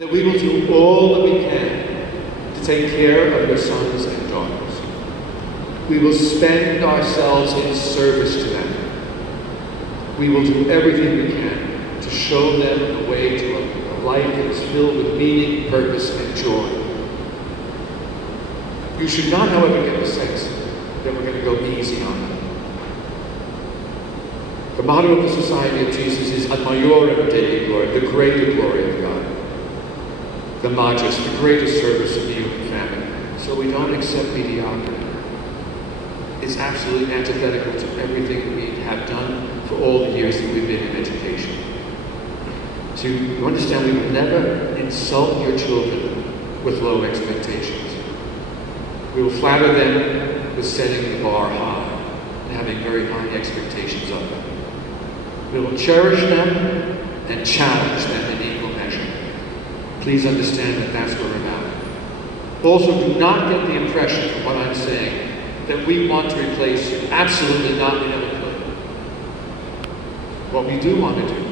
that we will do all that we can to take care of your sons and daughters. We will spend ourselves in service to them. We will do everything we can to show them the way to a life that is filled with meaning, purpose, and joy. You should not, however, get the sense that we're going to go easy on them. The motto of the Society of Jesus is Ad Maiorem Dei Gloria, the greater glory of God. The Magis, the greatest service of the human family. So we don't accept mediocrity. It's absolutely antithetical to everything we have done for all the years that we've been in education. So you understand, we will never insult your children with low expectations. We will flatter them with setting the bar high and having very high expectations of them. We will cherish them and challenge them in equal measure. Please understand that that's what we're about. Also, do not get the impression from what I'm saying that we want to replace you. Absolutely not, we never could. What we do want to do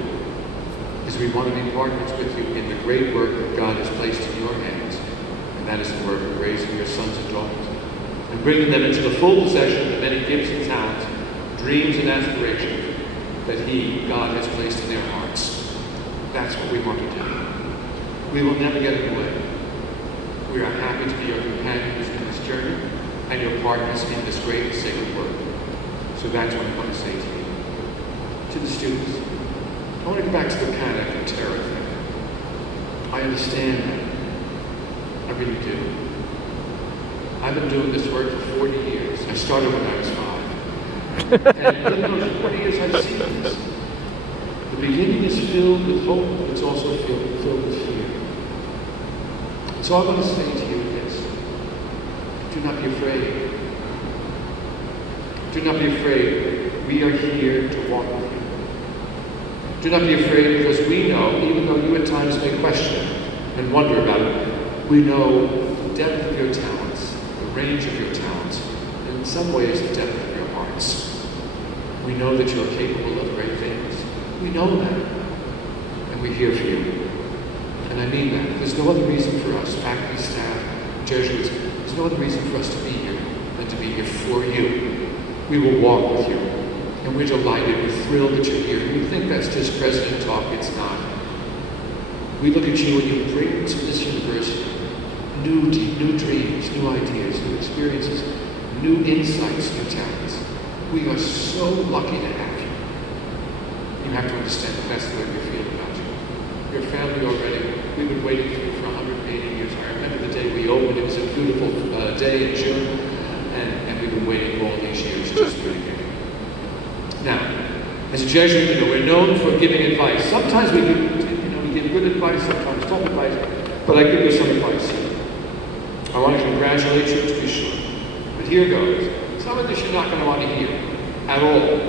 is we want to be partners with you in the great work that God has placed in your hands, and that is the work of raising your sons and daughters and bringing them into the full possession of the many gifts and talents, dreams and aspirations that God has placed in their hearts. That's what we want to do. We will never get in the way. We are happy to be your companions in this journey and your partners in this great and sacred work. So that's what I want to say to you. To the students, I want to go back to the panic and terror thing. I understand that. I really do. I've been doing this work for 40 years. I started when I was 5. And in those 40 years I've seen this. The beginning is filled with hope, but it's also filled with fear. So I want to say to you this. Do not be afraid. Do not be afraid. We are here to walk with you. Do not be afraid, because we know, even though you at times may question and wonder about it, we know the depth of your talents, the range of your talents, and in some ways the depth of your hearts. We know that you are capable of great things. We know that. And we're here for you. And I mean that. There's no other reason for us, faculty, staff, Jesuits, there's no other reason for us to be here than to be here for you. We will walk with you. And we're delighted, we're thrilled that you're here. We think that's just president talk. It's not. We look at you and you bring to this university new dreams, new ideas, new experiences, new insights, new talents. We are so lucky to have you. You have to understand that that's the way we feel about you. Your family already, we've been waiting for you for 180 years. I remember the day we opened. It was a beautiful day in June, and we've been waiting all these years just for you. Now, as a Jesuit, we're known for giving advice. Sometimes we give good advice, sometimes tough advice, but I give you some advice here. I want to congratulate you, to be sure. But here goes. Some of this you're not going to want to hear at all,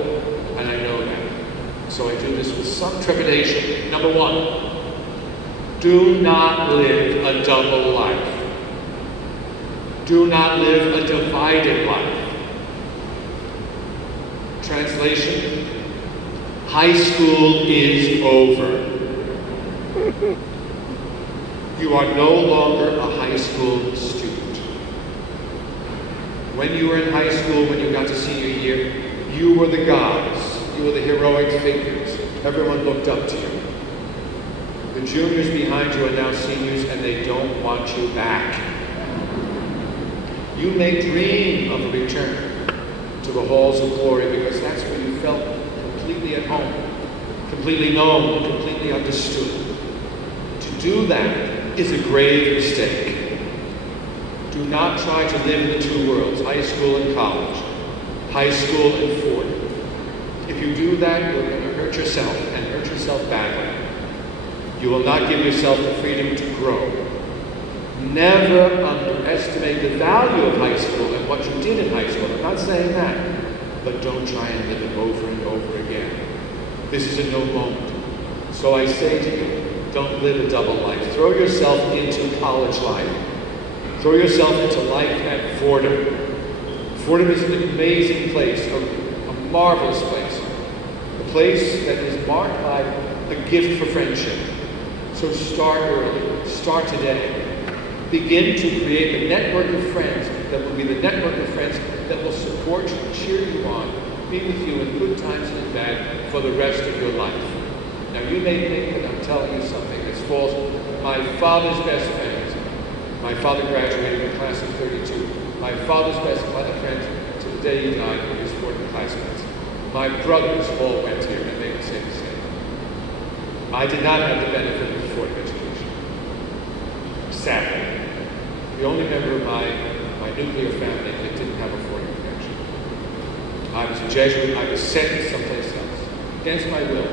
and I know that. So I do this with some trepidation. Number one, do not live a double life. Do not live a divided life. Translation, high school is over. You are no longer a high school student. When you were in high school, when you got to senior year, you were the gods. You were the heroic figures. Everyone looked up to you. The juniors behind you are now seniors, and they don't want you back. You may dream of a return to the halls of glory, because that's where you felt completely at home, completely known, completely understood. To do that is a grave mistake. Do not try to live in the two worlds, high school and college, high school and Fordham. If you do that, you're going to hurt yourself, and hurt yourself badly. You will not give yourself the freedom to grow. Never underestimate the value of high school and what you did in high school. I'm not saying that, but don't try and live it over and over again. This is a no moment. So I say to you, don't live a double life. Throw yourself into college life. Throw yourself into life at Fordham. Fordham is an amazing place, a marvelous place. A place that is marked by a gift for friendship. So start early. Start today. Begin to create a network of friends that will be the network of friends that will support you, cheer you on, be with you in good times and in bad for the rest of your life. Now you may think that I'm telling you something that's false. My father's best friends, my father graduated in the class of 32. My father's best friend to the day he died were his Fordham classmates. My brothers all went here and they would say the same. I did not have the benefit of a Fordham education. Sadly. The only member of my nuclear family that didn't have a Fordham connection. I was a Jesuit. I was sent someplace else, against my will,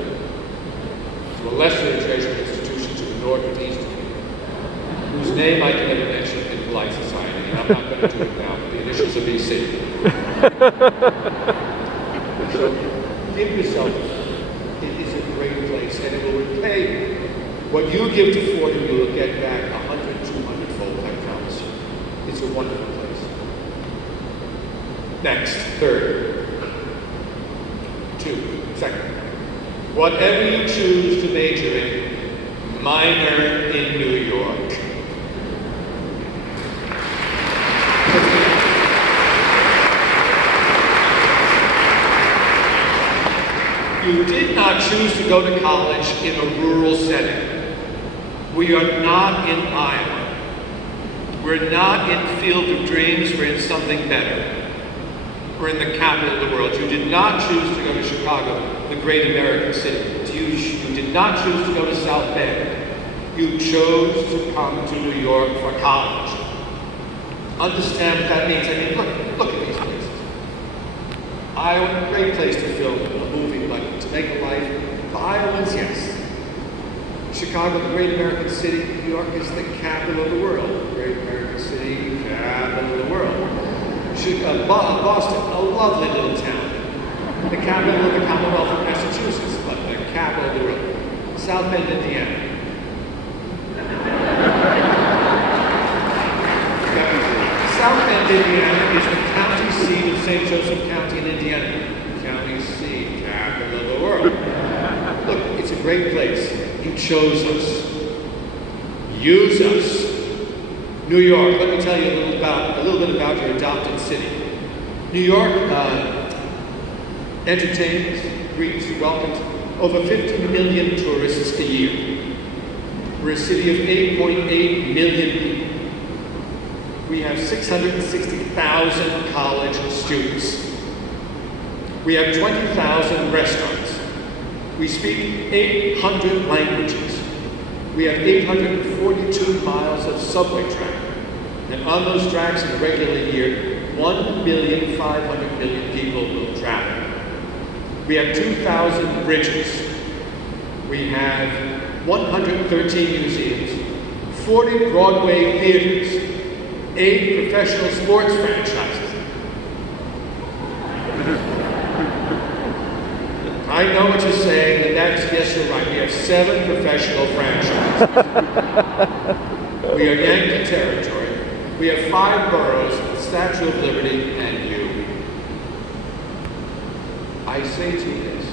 to a lesser Jesuit institution to the north and east of me, whose name I can never mention in polite society, and I'm not going to do it now, but the initials are BC. So give yourself, it is a great place, and it will repay what you give to Fordham. You will get back 100, 200-fold, I promise you. It's a wonderful place. Next, third. Second. Whatever you choose to major in, minor in New York. You did not choose to go to college in a rural setting. We are not in Iowa. We're not in Field of Dreams. We're in something better. We're in the capital of the world. You did not choose to go to Chicago, the great American city. You did not choose to go to South Bend. You chose to come to New York for college. Understand what that means? I mean, look at these places. Iowa, great place to film a movie, but to make a life for Iowans, yes. Chicago, the great American city. New York is the capital of the world. The great American city, capital of the world. Boston, a lovely little town. The capital of the Commonwealth of Massachusetts, but the capital of the world. South Bend, Indiana. South Bend, Indiana is the county seat of St. Joseph County in Indiana. County seat, capital of the world. Look, it's a great place. You chose us. Use us. New York, let me tell you a little bit about your adopted city. New York entertains, greets, welcomes over 50 million tourists a year. We're a city of 8.8 million people. We have 660,000 college students. We have 20,000 restaurants. We speak 800 languages. We have 842 miles of subway track. And on those tracks in a regular year, 1,500,000,000 people will travel. We have 2,000 bridges. We have 113 museums, 40 Broadway theaters, 8 professional sports franchises. I know what you're saying, and yes, you're right. We have 7 professional franchises. We are Yankee territory. We have 5 boroughs, the Statue of Liberty, and you. I say to you this.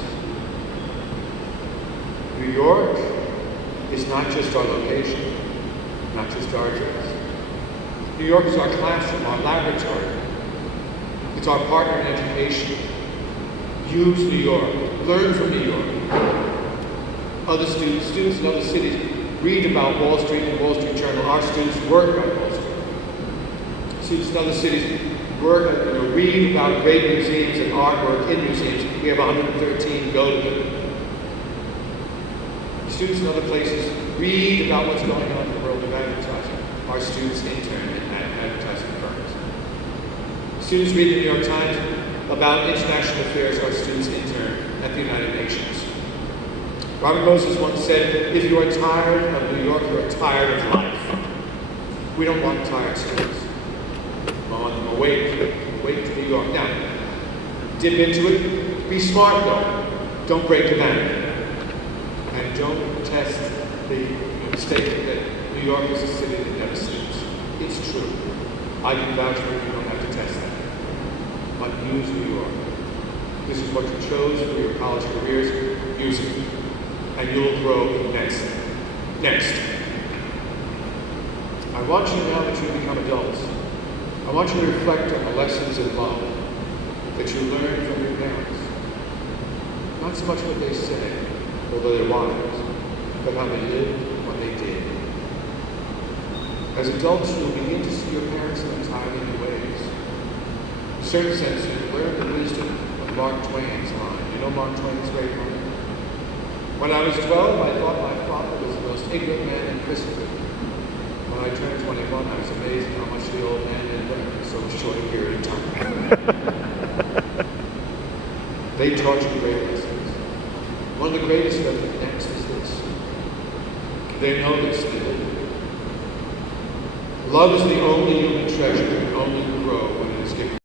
New York is not just our location, not just our address. New York is our classroom, our laboratory. It's our partner in education. Use New York. Learn from New York. Other students in other cities read about Wall Street and Wall Street Journal. Our students work on Wall Street. Students in other cities read about great museums and artwork in museums. We have 113, go to them. Students in other places read about what's going on in the world of advertising. Our students intern at advertising firms. Students read the New York Times about international affairs. Our students intern at the United Nations. Robert Moses once said, if you are tired of New York, you are tired of life. We don't want tired students. Awake to New York. Now, dip into it. Be smart though. Don't break the bank. And don't test the statement that New York is a city that never sleeps. It's true. I can vouch for it. You don't have to test that. But use New York. This is what you chose for your college careers. Use it. And you'll grow immensely. Next. I want you now that you become adults, I want you to reflect on the lessons of love that you learned from your parents. Not so much what they say, although they're wise, but how they lived and what they did. As adults, you'll begin to see your parents in entirely new ways. In a certain sense, you'll learn the wisdom of Mark Twain's line. You know Mark Twain's great line? When I was 12, I thought my father was the most ignorant man in Christendom. When I turned 21, I was amazed at how much the old man had learned in so short a period of time. They taught you great lessons. One of the greatest lessons next is this. They know this, they live it. Love is the only human treasure that can only grow when it is given.